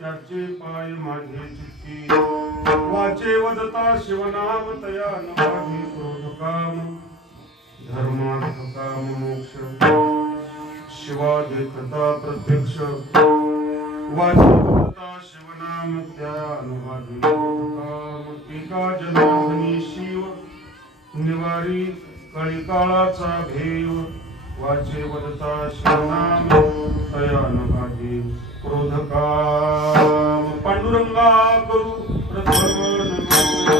त्याचे पाय माझे चित्ती वाचे वदता शिवनाम तया नवाधी क्रोधकाम धर्मार्थ काम मोक्ष शिवा देखता प्रत्यक्ष वाचे वदता शिवनाम त्या नवाधी क्रोधकाम एका जनार्दनी शिव निवारी कळिकाळाचा भेव वाचे वदता शिवनाम तया नवाधी क्रोधकाम पांडुरंगा करू प्रथम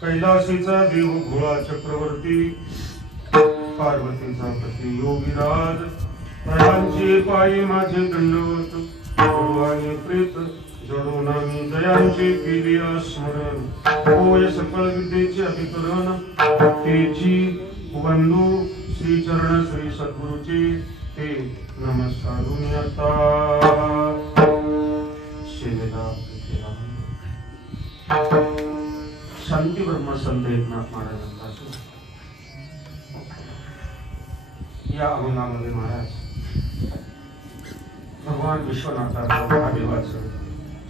कैलासीचा देव भोळा चक्रवर्ती पार्वतीचा पती योगीराज त्रयांचे पायी माझे दंडवत भगवानी प्रेत जडून आम्ही जयांचे केले स्मरण होय सकळ विद्येचे अधिकरण तेची बंधू श्री चरण श्री सद्गुरूचे ते नमस्कारून आता शिवेदा शांती ब्रह्म संत एकनाथ महाराजांपासून या अभंगामध्ये महाराज भगवान विश्वनाथाचं महादेवाचं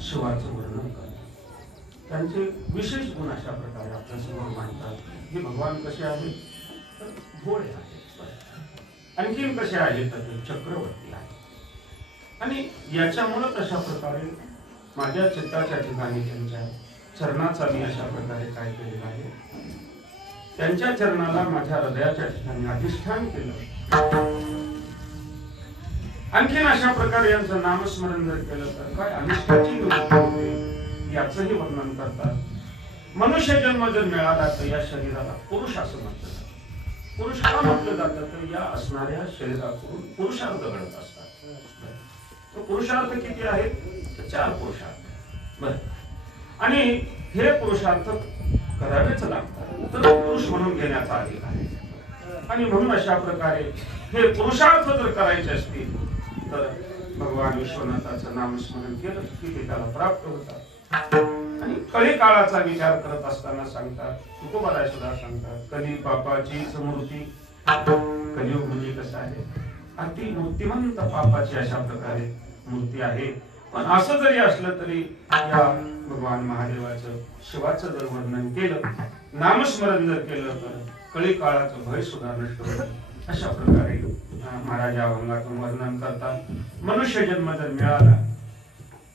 शिवाचं वर्णन करतात त्यांचे विशेष गुण अशा प्रकारे आपल्या समोर मांडतात हे भगवान कसे आहेत तर भोळे आहेत आणखीन कसे आहेत तर ते चक्रवर्ती आहेत आणि याच्यामुळे अशा प्रकारे माझ्या चित्ताच्या ठिकाणी त्यांच्या चरणाचा मी अशा प्रकारे काय केलेला आहे त्यांच्या चरणाला माझ्या हृदयाच्या ठिकाणी अधिष्ठान केलं आणखीन अशा प्रकारे यांचं नामस्मरण जर केलं तर काय अनिष्टाची निवृत्ती होते याचंही वर्णन करतात मनुष्य जन्म जर मिळाला तर या शरीराला पुरुष असं म्हटलं जातं पुरुष का म्हटलं जातं तर या असणाऱ्या शरीराकडून पुरुषार्थ घडत असतात तो पुरुषार्थ किती आहेत 4 पुरुषार्थ बर आणि हे पुरुषार्थ करावेच लागतात तर पुरुष म्हणून घेण्याचा अधिकार आहे आणि म्हणून अशा प्रकारे हे पुरुषार्थ जर करायचे असतील तर भगवान विश्वनाथाचं नामस्मरण केलं की ते त्याला प्राप्त होतात आणि कळी काळाचा विचार करत असताना सांगतात तुकोबाराय सुद्धा सांगतात कली पापाचीच मूर्ती कलियुग म्हणजे कसं आहे अति मूर्तिमंत पापाची अशा प्रकारे मूर्ती आहे पण असं जरी असलं तरी या भगवान महादेवाचं शिवाचं जर वर्णन केलं नामस्मरण जर केलं तर कळी काळाचं भय सुद्धा नष्ट होईल अशा प्रकारे महाराज या अभंगातून वर्णन करतात मनुष्य जन्म जर मिळाला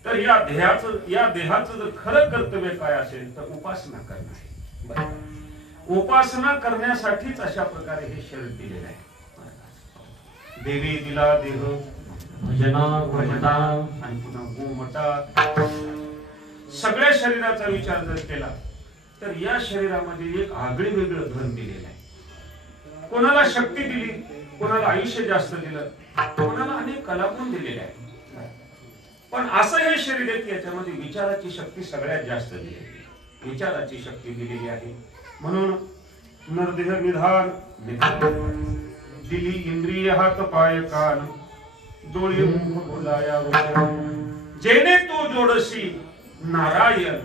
तर या देहाचं जर खरं कर्तव्य काय असेल तर उपासना करणं उपासना करण्यासाठीच अशा प्रकारे हे शरीर दिलेलं आहे देवी दिला देह भजना भजता आणि पुन्हा गोमटा सगळ्या शरीराचा विचार जर केला तर या शरीरामध्ये एक आगळे वेगळं धन दिलेलं आहे कोणाला शक्ती दिली कोणाला आयुष्य जास्त दिलं कोणाला अनेक कलागुण दिलेले आहेत पण असं हे शरीर आहे की याच्यामध्ये विचाराची शक्ती सगळ्यात जास्त दिलेली विचाराची शक्ती दिलेली आहे म्हणून नरदेह निधान दिली इंद्रिय हात पाय कान डोळे मुख बोलाया जेने तो जोडसी नारायण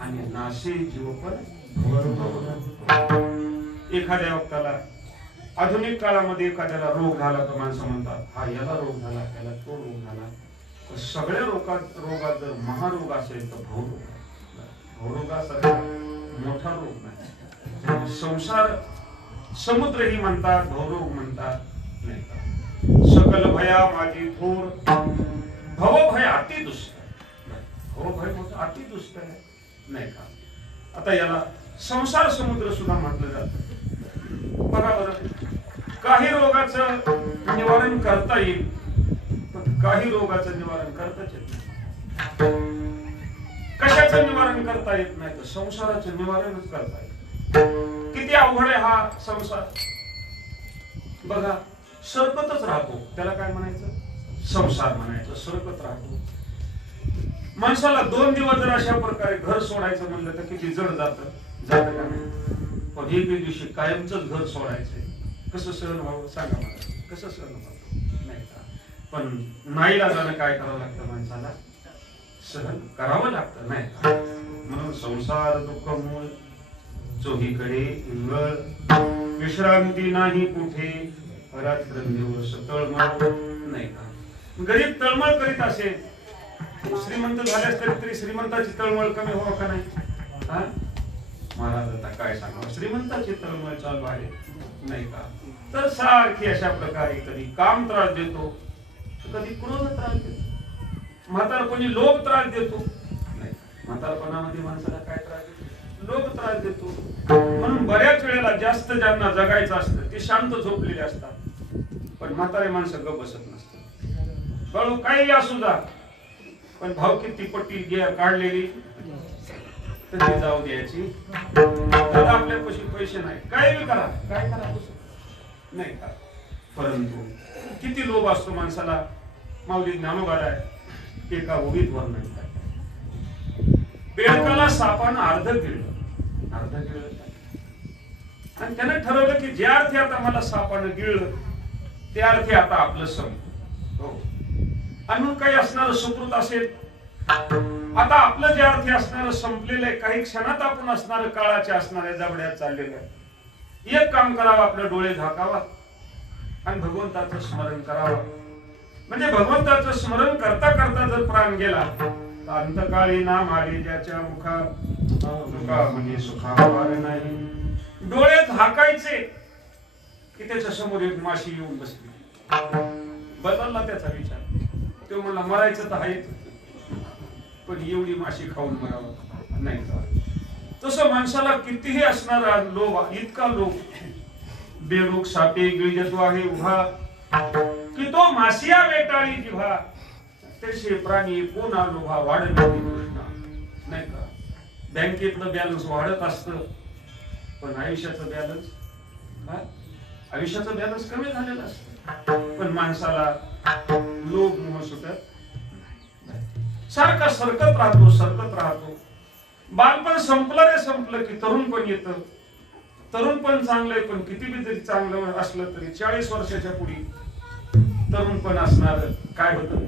आणि नासे जीवपण एखाद्या वक्ताला आधुनिक काळामध्ये एखाद्याला रोग झाला तर माणसं म्हणतात हा याला रोग झाला त्याला तो रोग झाला तर सगळ्या रोगात जर महारोग असेल तर भवरोगासारखा मोठा रोग नाही संसार समुद्र ही म्हणतात भवरोग म्हणतात नाही का सकल भया माझी थोर भवभय अति दुष्ट भवभय मोठं अति दुष्ट आहे नाही का आता याला संसार समुद्र सुद्धा म्हटलं जातं बघा बरं काही रोगाचं निवारण करता येईल, पण काही रोगाचं निवारण करताच येत नाही. कशाचं निवारण करता येत नाही तर संसाराचं निवारणच करता येत. किती अवघड आहे हा संसार. बघा, सरकतच राहतो, त्याला काय म्हणायचं? संसार म्हणायचं. सरकत राहतो. माणसाला 2 दिवस जर अशा प्रकारे घर सोडायचं म्हणलं तर किती जड जातं का नाही? पण एक दिवशी कायमचंच घर सोडायचंय, कसं सहन व्हावं सांगा मला? कसं सहन व्हावं? नाही का? पण नाईलाजानं काय करावं लागतं माणसाला? सहन करावं लागतं, नाही का? म्हणून संसार दुःख मूळ चोहीकडे इंगळ, विश्रांती नाही कुठे, रात्रंदिवस तळमळ, नाही का? गरीब तळमळ करीत असेल, श्रीमंत झाल्यास तरी श्रीमंताची तळमळ कमी व्हावं का नाही? महाराज आता काय सांगावं, श्रीमंताची तळमळ चालू आहे, नाही का? तर सारखी अशा प्रकारे कधी काम त्रास देतो, कधी क्रोध त्रास देतो, म्हातारपणी लोभ त्रास देतो. नाही, म्हातारपणामध्ये माणसाला काय त्रास देतो? लोभ त्रास देतो. म्हणून बऱ्याच वेळेला जास्त ज्यांना जगायचं असतं ते शांत झोपलेले असतात, पण म्हातारे माणसं गप बसत नसतात. बळू काही असू द्या, पण भावकीची पट्टी काढलेली तर ती जाऊ द्यायची. दादा आपल्यापाशी पैसे नाही, काय बी करा, काय करा, नाही का? परंतु किती लोभ असतो माणसाला. माऊली ज्ञानोबाला एका ओवीत वर्णन करतात. बेडकाला सापानं अर्ध गिळलं, अर्ध गिळलं, आणि त्याने ठरवलं की ज्या अर्थी आता मला सापानं गिळलं त्या अर्थी आता आपलं सम हो. आणि मग काही असणारं सुकृत असेल, आता आपलं ज्या अर्थी असणारं संपलेलं आहे, काही क्षणात आपण असणारं काळाच्या असणाऱ्या जबड्यात चाललेलं आहे. एक काम करावं, आपले डोळे झाकावा आणि भगवंताचं स्मरण करावं. म्हणजे भगवंताचं स्मरण करता करता जर प्राण गेला तर अंतकाळी नाम आले ज्याच्या मुखा, दुखा म्हणजे सुखावर नाही. डोळे झाकायचे की त्याच्या समोर एक माशी येऊन बसली. बदलला त्याचा विचार. तो म्हणला मरायचं तर आहेच, पण एवढी माशी खाऊन मरावं नाही का? तसं माणसाला कितीही असणारा लोभ, इतका लोभ, बेडूक सापे गिळजतो आहे उभा, की तो मासिया वेटाळी जिव्हा, तसे प्राणी पुन्हा लोभा वाढत कृष्णा, नाही का? बँकेतलं बॅलन्स वाढत असतं, पण आयुष्याचं बॅलन्स कमी झालेलं असतं. पण माणसाला लोभ मोह सुटत, सारखा सरकत राहतो. बालपण संपलं रे संपलं की तरुणपण येतं. तरुणपण चांगलंय, पण किती बी जरी चांगलं असलं तरी 40 वर्षाच्या पुढे तरुणपण असणार काय होतं?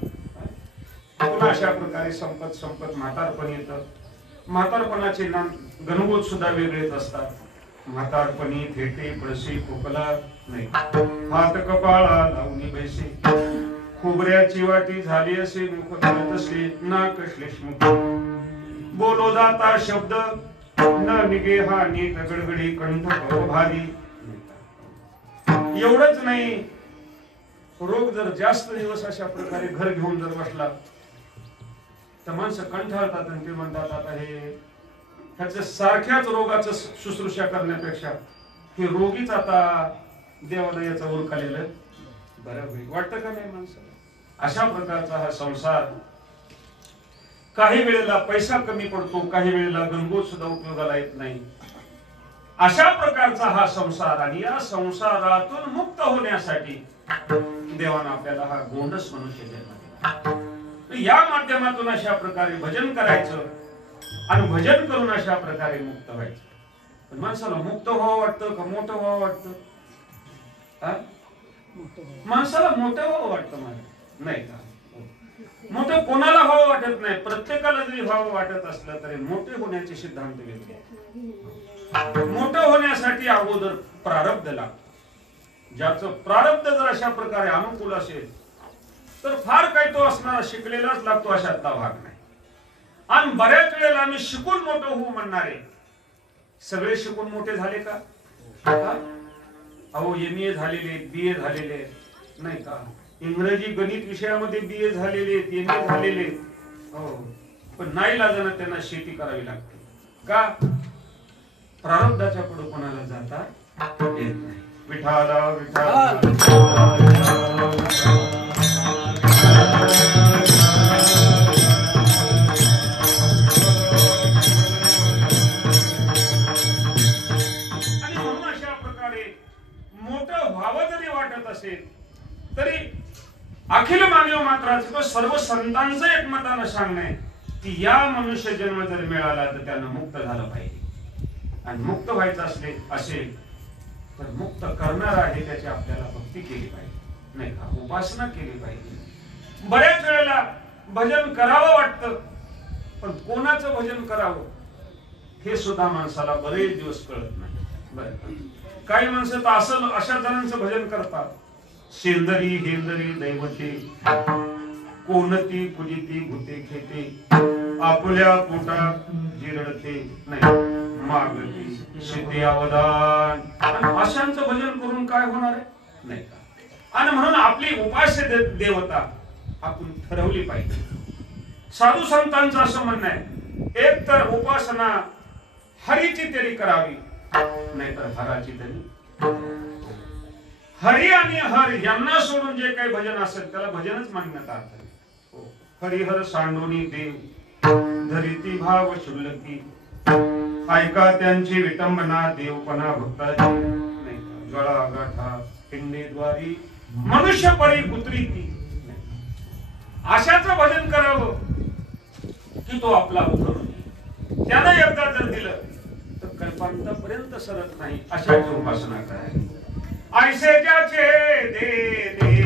पुन्हा अशा प्रकारे संपत म्हातारपण येतं. म्हातारपणाचे नाम गणगोत सुद्धा वेगळेच असतात. म्हातारपणी थेटे पळशी खोकला नाही, हात कपाळा लावणी बैसे, खोबऱ्याची वाटी झाली असे मुख करत असे, नाक श्लेष्मुख बोलो जाता शब्द न निगे हा नीट गडगडी कंठ भारी. एवढंच नाही, रोग जर जास्त दिवस अशा प्रकारे घर घेऊन जर बसला तर माणसं कंठाळतात आणि ते म्हणतात आता हे ह्याच्या सारख्याच रोगाचं शुश्रूषा करण्यापेक्षा हे रोगीच आता देवानं याचा ओळखालेलं बरं होईल, वाटतं का नाही माणसाला? अशा प्रकारचा हा संसार. काही वेळेला पैसा कमी पडतो, काही वेळेला गणगोत सुद्धा उपयोगाला येत नाही. अशा प्रकारचा हा संसार, आणि या संसारातून मुक्त होण्यासाठी देवानं आपल्याला हा गोंडस मनुष्य जन्म दिला. या माध्यमातून अशा प्रकारे भजन करायचं आणि भजन करून अशा प्रकारे मुक्त व्हायचं. पण माणसाला मुक्त व्हावं वाटतं का मोठं व्हावं वाटतं? माणसाला मोठं व्हावं वाटतं मला, नाही का? मोठं कोणाला व्हावं वाटत नाही. प्रत्येकाला जरी व्हावं वाटत असलं तरी मोठे होण्याचे सिद्धांत वेगळे. मोठं होण्यासाठी अगोदर प्रारब्ध लागतं. ज्याचं प्रारब्ध जर अशा प्रकारे अनुकूल असेल तर फार काही तो असणारा शिकलेलाच लागतो, अशातला भाग नाही. आणि बऱ्याच वेळेला आम्ही शिकून मोठं होऊ म्हणणारे सगळे शिकून मोठे झाले का? अहो MA झालेले, BA झालेले, नाही का? इंग्रजी गणित विषयामध्ये BA झालेले, MA झालेले, हो, पण नाईलाजानं त्यांना शेती करावी लागते का? प्रारब्धाच्या पुढे कोणाला जाता येत नाही. विठाल विठाल आणि म्हणून अशा प्रकारे मोठं व्हावं जरी वाटत असेल तरी अखिल मानव मात्राचं सर्व संतांचं एकमतानं सांगणे की या मनुष्य जन्म जर मिळाला तर त्यानं मुक्त झालं पाहिजे आणि मुक्त व्हायचं असेल तर मुक्त करणार आहे त्याची आपल्याला भक्ती केली पाहिजे नाही का उपासना केली पाहिजे बऱ्याच वेळेला भजन करावं वाटतं पण कोणाचं भजन करावं हे सुद्धा माणसाला बरेच दिवस कळत नाही बरं काही माणसं तर असं अशा जणांचं भजन करतात शेंदरी हेंदरी दैवते कोणती पूजिती भूते खेते आपुल्या पोटात जिरडते नाही मागते सिद्धी अवदान अशांचं भजन करून काय होणार आहे नाही का आणि म्हणून आपली उपास्य देवता आपण ठरवली पाहिजे साधू संतांचं असं म्हणणं आहे एक तर उपासना हरीची तरी करावी नाहीतर हराची तरी हरी आणि हर यांना सोडून जे काही भजन असेल त्याला भजनच मानण्यात अर्थ हरिहर सांडोनी देव धरिती भाव शुल्लकी ऐका त्यांची विटंबना देवपणा भक्ताची नाही गळा गाठा पिंडेद्वारी मनुष्य परी कुत्री ती अशाचं भजन करावं की तो आपला उतरून त्यानं एकदा जर दिलं तर कल्पांतापर्यंत सरत नाही अशाची उपासना करायची ऐसे ज्याचे दे दे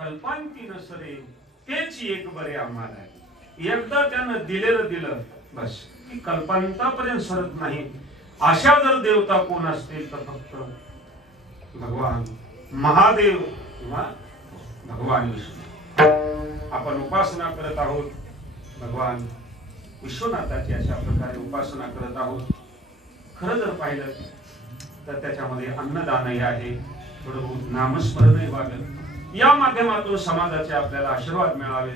कल्पांती नसरे तेच एक बरे आम्हाला एकदा त्यानं दिलं बस की कल्पांतापर्यंत सरत नाही अशा जर देवता कोण असतील तर फक्त भगवान महादेव किंवा भगवान विष्णू आपण उपासना करत आहोत भगवान विश्वनाथाची अशा प्रकारे उपासना करत आहोत खरं जर पाहिलं तर त्याच्यामध्ये अन्नदानही आहे थोडं नामस्मरणही व्हावं या माध्यमातून समाजाचे आपल्याला आशीर्वाद मिळावे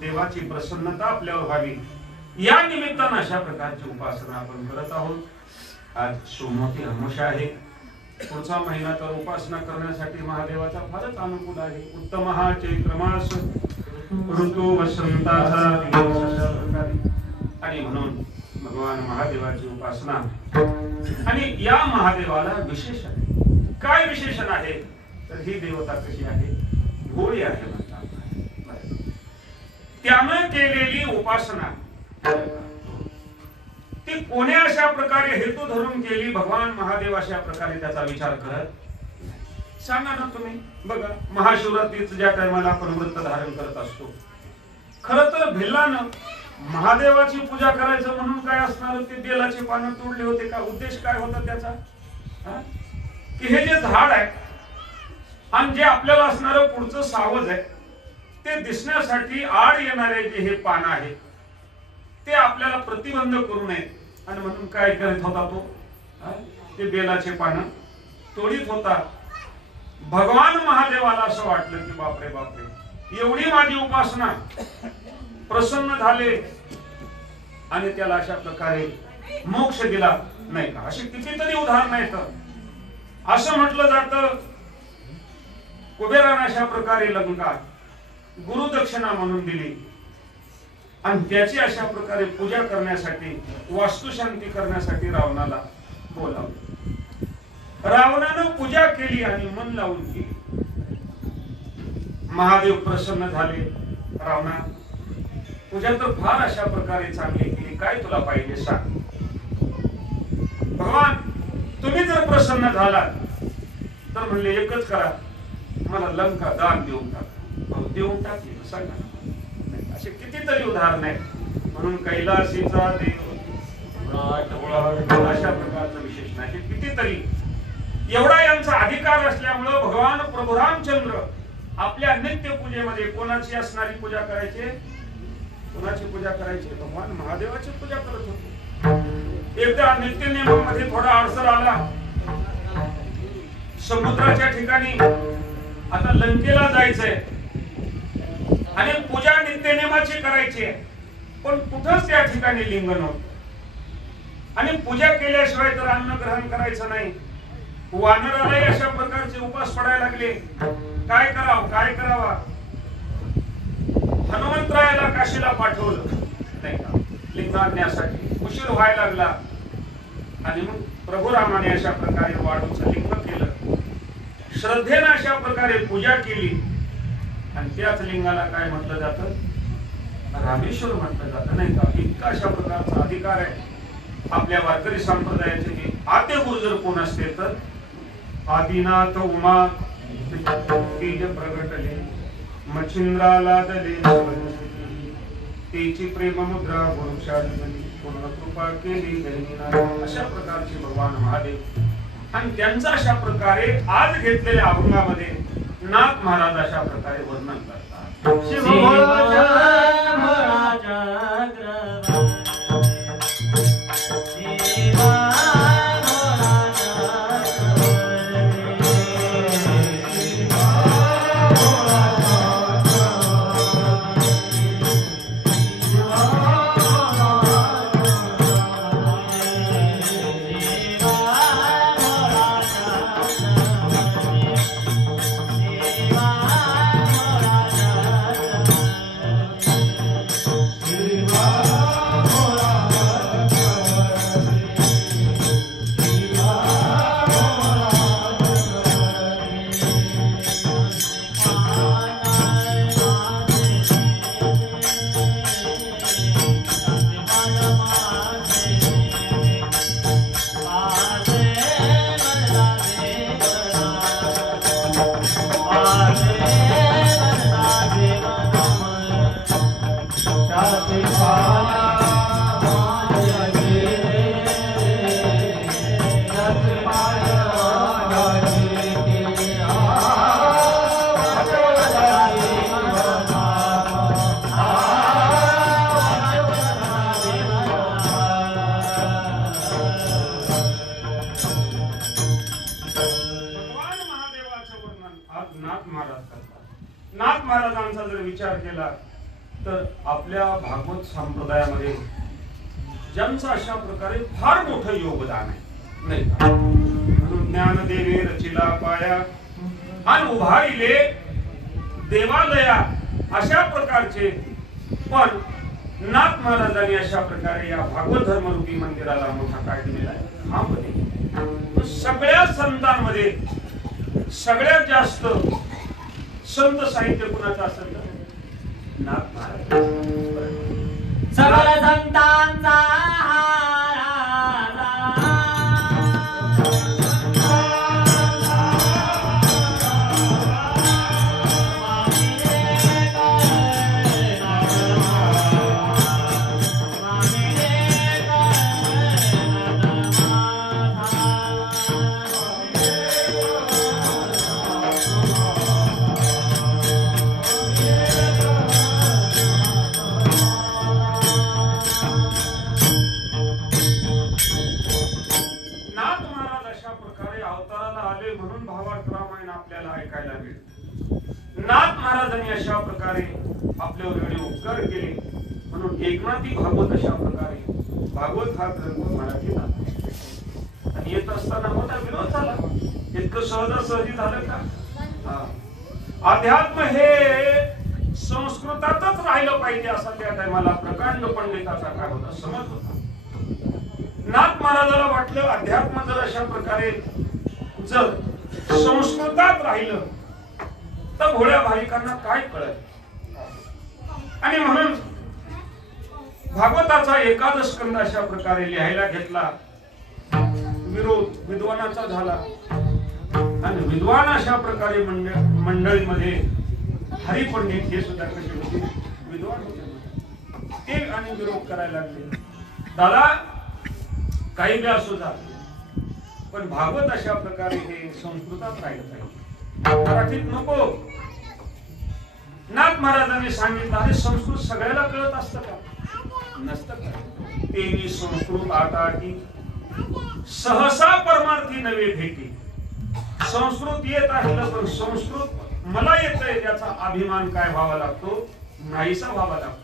देवाची प्रसन्नता आपल्यावर व्हावी या निमित्तानं अशा प्रकारची उपासना आपण करत आहोत आज सोमवती अमावस्या आहे पुढचा महिना तर उपासना करण्यासाठी महादेवाचा फारच अनुकूल आहे उत्तम हा चैत्र मास ऋतू वसंताचा आणि म्हणून भगवान महादेवाची उपासना आणि या महादेवाला विशेष आहे काय विशेषण आहे तर ही देवता कशी आहे भोळी आहे म्हणतात त्यानं केलेली उपासना ती कोण्या अशा प्रकारे हेतू धरून केली भगवान महादेव अशा प्रकारे त्याचा विचार करत सांगा ना तुम्ही. बघा, महाशिवरात्रीचं ज्या टायमाला आपण व्रत धारण करत असतो, खरं तर भिल्लानं महादेवाची पूजा करायचं म्हणून काय असणार, ते बेलाचे पानं तोडले होते का? उद्देश काय होता त्याचा? की हे जे झाड आहे आणि जे आपल्याला असणारं पुढचं सावज आहे ते दिसण्यासाठी आड येणारे जे हे पानं आहेत ते आपल्याला प्रतिबंध करू नये, आणि म्हणून काय करत होता तो? ते बेलाचे पानं तोडीत होता. भगवान महादेवाला असं वाटलं की बापरे बापरे, एवढी माझी उपासना, प्रसन्न झाले आणि त्याला अशा प्रकारे मोक्ष दिला, नाही का? अशी कितीतरी उदाहरण आहेत. असं म्हटलं जातं, कुबेराने अशा प्रकारे लंका गुरुदक्षिणा म्हणून दिली आणि त्याची अशा प्रकारे पूजा करण्यासाठी, वास्तुशांती करण्यासाठी रावणाला बोलावलं. रावणानं पूजा केली आणि मन लावून केली. महादेव प्रसन्न झाले. रावणा, पूजा तर फार अशा प्रकारे चांगली केली, काय तुला पाहिजे सांग. भगवान, तुम्ही जर प्रसन्न झालात तर म्हणले एकच करा, मला लंका दान देऊन टाका. देऊन टाकली सांगा. असे कितीतरी उदाहरण आहेत. म्हणून कैलासीचा देव अशा प्रकारचं विशेष नाही, कितीतरी. एवढा यांचा अधिकार असल्यामुळं भगवान प्रभू रामचंद्र आपल्या नित्य पूजेमध्ये कोणाची असणारी पूजा करायचे? कोणाची पूजा करायची? भगवान महादेवाची पूजा करत होते. एकदा नित्य नियमामध्ये थोडा अडसर आला. समुद्राच्या ठिकाणी आता लंकेला जायचंय आणि पूजा नित्य नियमाची करायची आहे, पण कुठंच त्या ठिकाणी लिंग नव्हतं आणि पूजा केल्याशिवाय तर अन्न ग्रहण करायचं नाही. वानरालाही अशा प्रकारचे उपास पडायला लागले. काय करावं, काय करावा? हनुमंतरायाला काशीला पाठवलं, नाही का, लिंग आणण्यासाठी. उशीर व्हायला लागला आणि मग प्रभू रामाने अशा प्रकारे वाळूचं लिंग केलं. श्रद्धेने अशा प्रकारे पूजा केली आणि त्याच लिंगाला काय म्हटलं जातं? रामेश्वर म्हटलं जातं, नाही का? इतका अशा प्रकारचा अधिकार आहे आपल्या वारकरी संप्रदायाचे. की आद्य गुरु जर कोण असते तर आदिनाथ उमा बीज प्रगटले, मच्छिंद्राला दले तेची प्रेम मुद्रा गुरुशाली, पूर्ण कृपा केली दैनिनाथ. अशा प्रकारचे भगवान महादेव आणि त्यांचा अशा प्रकारे आज घेतलेल्या अभंगामध्ये नाथ महाराज अशा प्रकारे वर्णन करतात. नाथ महाराजांचा जर विचार केला तर आपल्या भागवत संप्रदायामध्ये ज्यांचं अशा प्रकारे फार मोठं योगदान आहे, नाही का? म्हणून ज्ञानदेवे रचिला पाया आणि उभारिले देवालया अशा प्रकारचे. पण नाथ महाराजांनी अशा प्रकारे या भागवत धर्मरूपी मंदिराला मोठा काय दिलेला आहे? हा मध्ये सगळ्या संतांमध्ये सगळ्यात जास्त संत साहित्य कुणाचं असेल तर नाथ महाराज. सगळ्या संतांचा आपल्याला ऐकायला मिळते. नाथ महाराजांनी अशा प्रकारे आपल्यावर एवढे उपकार केले म्हणून एकनाथी भागवत अशा प्रकारे भागवत हा ग्रंथ मराठीत आला. आणि येत असताना मोठा विरोध झाला. इतकं सहजासहजी झालं का? अध्यात्म हे संस्कृतातच राहिलं पाहिजे असा त्या टायमाला प्रकांड पंडिताचा काय होता समज होता. नाथ महाराजाला वाटलं अध्यात्म जर अशा प्रकारे जर संस्कृतात राहिलं तर भोळ्या भाविकांना काय कळेल. आणि म्हणून भागवताचा एकादश स्कंद अशा प्रकारे लिहायला घेतला. विरोध विद्वानाचा झाला आणि विद्वान अशा प्रकारे मंडळीमध्ये हरिपंडित हे सुद्धा कसे होते विद्वान होते. ते आणि विरोध करायला लागले. दादा काही बी असू द्या पण भागवत अशा प्रकारे हे संस्कृतात राहिलं पाहिजे, मराठीत नको. नाथ महाराजांनी सांगितलं अरे संस्कृत सगळ्याला कळत असतं का? नसतं का? तेवी संस्कृत आटाटी सहसा परमार्थी नवे भेटी. संस्कृत येत असलं पण संस्कृत मला येतंय याचा अभिमान काय व्हावा लागतो? नाहीसा व्हावा लागतो.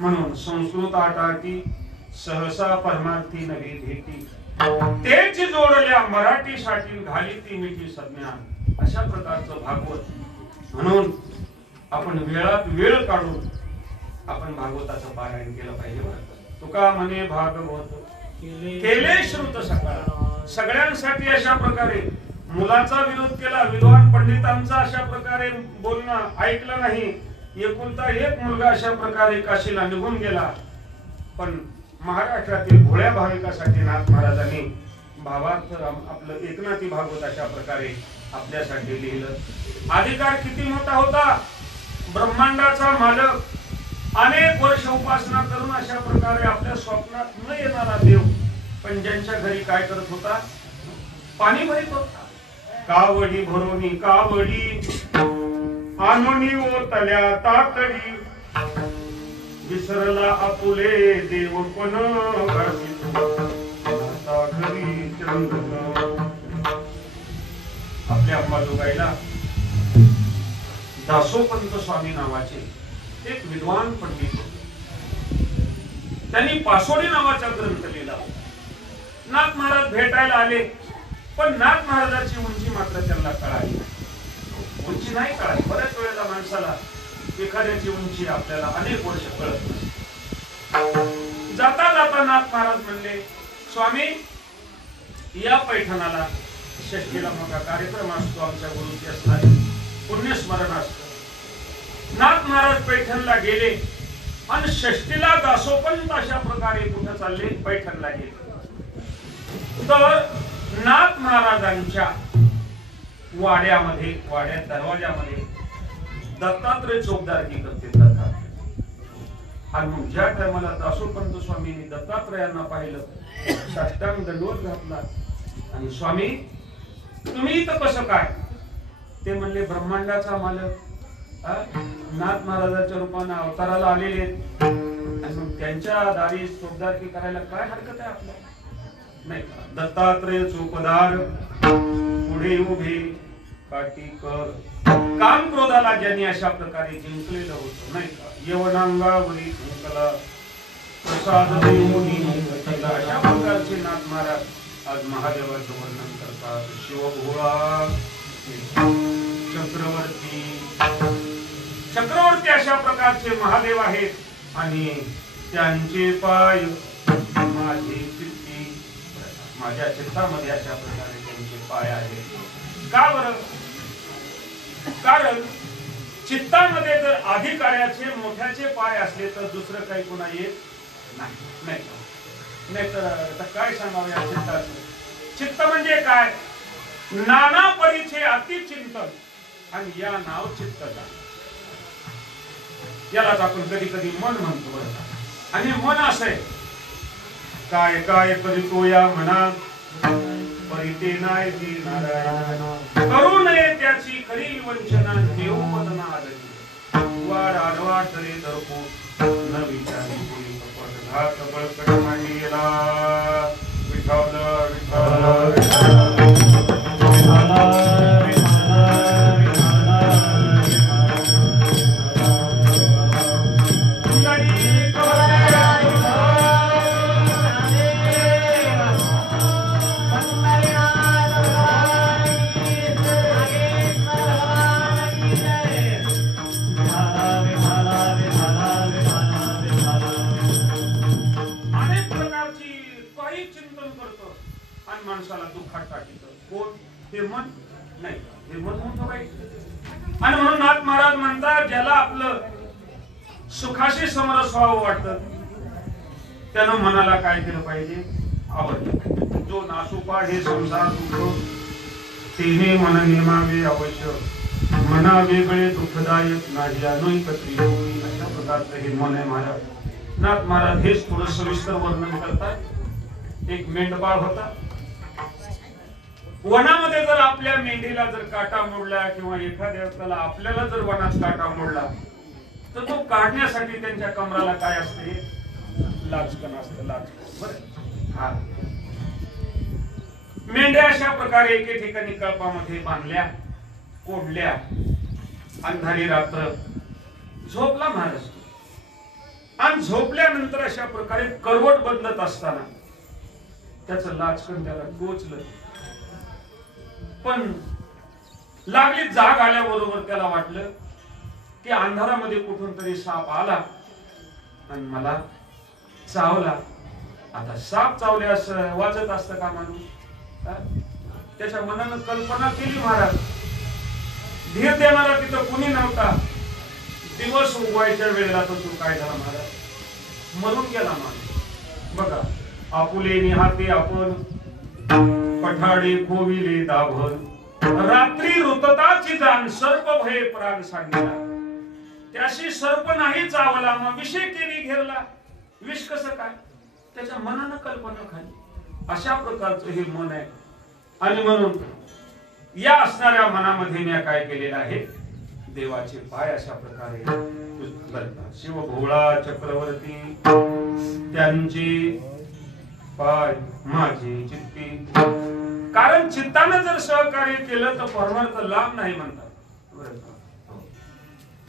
म्हणून संस्कृत आटाटी सहसा परमार्थी नवी भेटी तेच जोडल्या मराठीसाठी घाली ती मिठी संज्ञान. अशा प्रकारचं भागवत. म्हणून आपण वेळात वेळ काढून आपण भागवताचं पारायण केलं पाहिजे. तुका म्हणे भागवत केले श्रुत सकाळ. सगळ्यांसाठी अशा प्रकारे मुलाचा विरोध केला, विद्वान पंडितांचा अशा प्रकारे बोलणं ऐकलं नाही. एकुलता एक मुलगा अशा प्रकारे काशीला निघून गेला. पण महाराष्ट्रातील भोळ्या भाविकासाठी नाथ महाराजांनी भावार्थ आपलं एकनाथी भागवत अशा प्रकारे आपल्यासाठी लिहिलं. अधिकार किती मोठा होता. ब्रह्मांडाचा मालक अनेक वर्ष उपासना करून अशा प्रकारे आपल्या स्वप्नात न येणारा देव पण ज्यांच्या घरी काय करत होता? पाणी भरीत होता. कावडी भरोनी कावडी आणोनी ओतल्या तातडी विसरला आपुले देव पण आपल्या अंबाजोगाईला दासोपंत स्वामी नावाचे एक विद्वान पंडित होते. त्यांनी पासोडी नावाचा ग्रंथ लिहिला. नाथ महाराज भेटायला आले पण नाथ महाराजांची उंची मात्र त्यांना कळाली. उंची नाही कळाली. बऱ्याच वेळेला माणसाला एखाद्याची उंची आपल्याला अनेक वर्ष कळत नाही. जाता जाता नाथ महाराज म्हणले स्वामी या पैठणाला षष्टीला मोठा कार्यक्रम असतो, आमच्या गुरुची असणारी पुण्यस्मरण असतं. नाथ महाराज पैठणला गेले आणि षष्टीला दासोपंत अशा प्रकारे कुठं चालले? पैठणला गेले. तर नाथ महाराजांच्या वाड्यामध्ये वाड्यात दरवाजामध्ये दत्तात्रय चौकदारकी करते दत्तात्रय. आणि मग ज्या टायमाला दासोपंत स्वामींनी दत्तात्रयांना पाहिलं, साष्टांग दंडवत घातला आणि स्वामी तुम्ही इथं कसं काय? ते म्हणले ब्रह्मांडाचा मालक नाथ महाराजांच्या रूपाने अवताराला आलेले आणि मग त्यांच्या दारी चौकदारकी करायला काय हरकत आहे आपल्याला? नाही. दत्तात्रय चौकदार पुढे उभे काटीकर. काम क्रोधाला ज्यांनी अशा प्रकारे जिंकलेलं होतं नाही का? यवनांगावरी जिंकला प्रसाद देऊनी अशा प्रकारचे नाथ महाराज आज महादेवाचं वर्णन करतात. शिवभोळा चक्रवर्ती चक्रवर्ती अशा प्रकारचे महादेव आहेत आणि त्यांचे पाय माझे चित्ती माझ्या चित्तामध्ये अशा प्रकारे त्यांचे पाय आहेत. का बरं? कारण चित्तामध्ये जर अधिकाऱ्याचे मोठ्याचे पाय असले तर दुसरं काही कोणा येत नाही. नाही तर काय सांगावं या चित्ताचं? चित्त म्हणजे काय? नाना परीचे अतिचिंतन आणि या नाव चित्तचा. यालाच आपण कधी कधी मन म्हणतो बरं. आणि मन असं काय काय करीतो या मना परिते नाही ती नारायण करू नये त्याची खरी वंचना देऊ वदना आदरी वाड आडवा तरी दरपो न विचारी कपट घात बळकट मांडीला विठ्ठल विठ्ठल विठ्ठल आणि म्हणून नाथ महाराज म्हणतात ज्याला आपलं सुखाशी समरस व्हावं वाटतं त्यानं मनाला काय केलं पाहिजे, आवडलं. जो नासुपा हे संसार दुःख तिने मन नेमावे अवश्य, मना वेगळे दुःखदायक नाही अनैकत्री होई. अशा प्रकारचं हे मन आहे महाराज. नाथ महाराज हेच थोडं सविस्तर वर्णन करतात. एक मेंढपाळ होता. वनामध्ये जर आपल्या मेंढीला जर काटा मोडला किंवा एखाद्याला आपल्याला जर वनात काटा मोडला तर तो काढण्यासाठी त्यांच्या कमराला काय असते, लाचकन असतं. लाचकन बरं. हा मेंढ्या अशा प्रकारे एके ठिकाणी कळपामध्ये बांधल्या, कोंडल्या. अंधारी रात्र झोपला महाराज. आणि झोपल्यानंतर अशा प्रकारे करवट बदलत असताना त्याचं लाचकन त्याला टोचलं. पण लागली जाग आल्याबरोबर त्याला वाटलं की अंधारामध्ये कुठून तरी साप आला आणि मला चावला. आता साप चावल्यास वाचत असतं का माणूस? त्याच्या मनानं कल्पना केली महाराज. धीर देणारा तिथं कुणी नव्हता. दिवस उगवायच्या वेळेला तर तू काय झाला महाराज, मरून गेला माणूस. बघा, आपुले निहाते आपण पठाडे खोविले दाभर, रात्री ऋतताची जाण सर्प भये प्राण सांगितला. त्याशी सर्प नाही चावला मग विषय केली घेरला. विष कसं काय? त्याच्या मनानं कल्पना खाली. अशा प्रकारचं हे मन आहे. आणि म्हणून या असणाऱ्या मनामध्ये मी काय केलेलं आहे, देवाचे पाय अशा प्रकारे शिव भोळा चक्रवर्ती त्यांची पाय माझे चित्ती. कारण चित्तानं जर सहकार्य केलं तर परमार्थ लाभ नाही म्हणतात.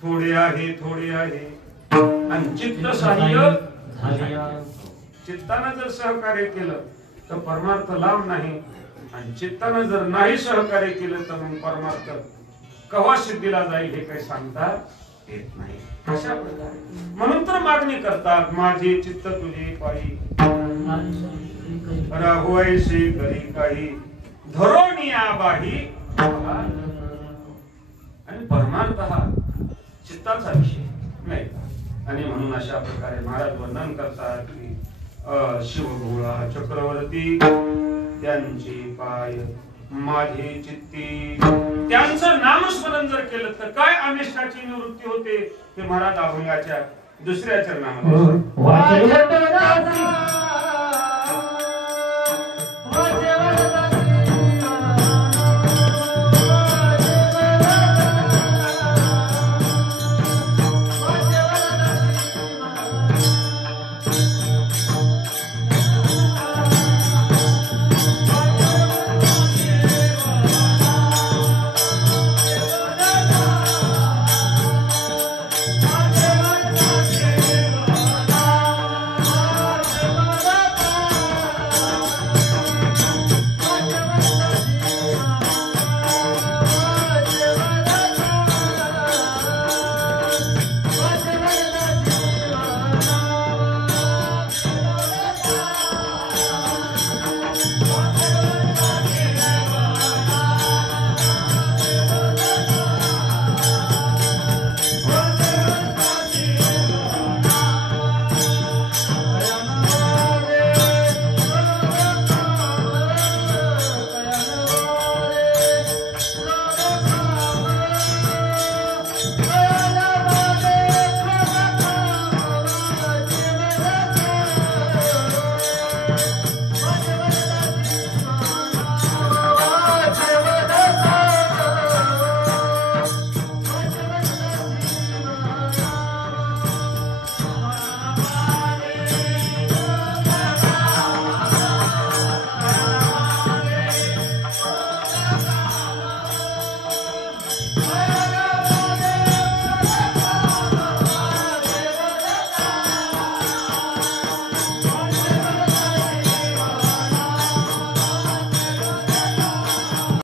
थोडे आहे आणि चित्त सहाय्य. चित्तानं जर सहकार्य केलं तर परमार्थ लाभ नाही आणि चित्तानं जर नाही सहकार्य केलं तर मग परमार्थ कवा सिद्धीला जाईल हे काही सांगता येत नाही. अशा प्रकारे म्हणून तर मागणी करतात, माझे चित्त तुझे पायी राहुवायसे करी काही धरोनिया बाही. आणि परमार्थ हा चित्ताचा विषय नाही. आणि म्हणून अशा प्रकारे महाराज वर्णन करतात की शिवभोळा चक्रवर्ती त्यांचे पाय माझे चित्ती. त्यांचं नामस्मरण जर केलं तर काय अनिष्टाची निवृत्ती होते ते महाराज अभंगाच्या दुसऱ्या चरणामध्ये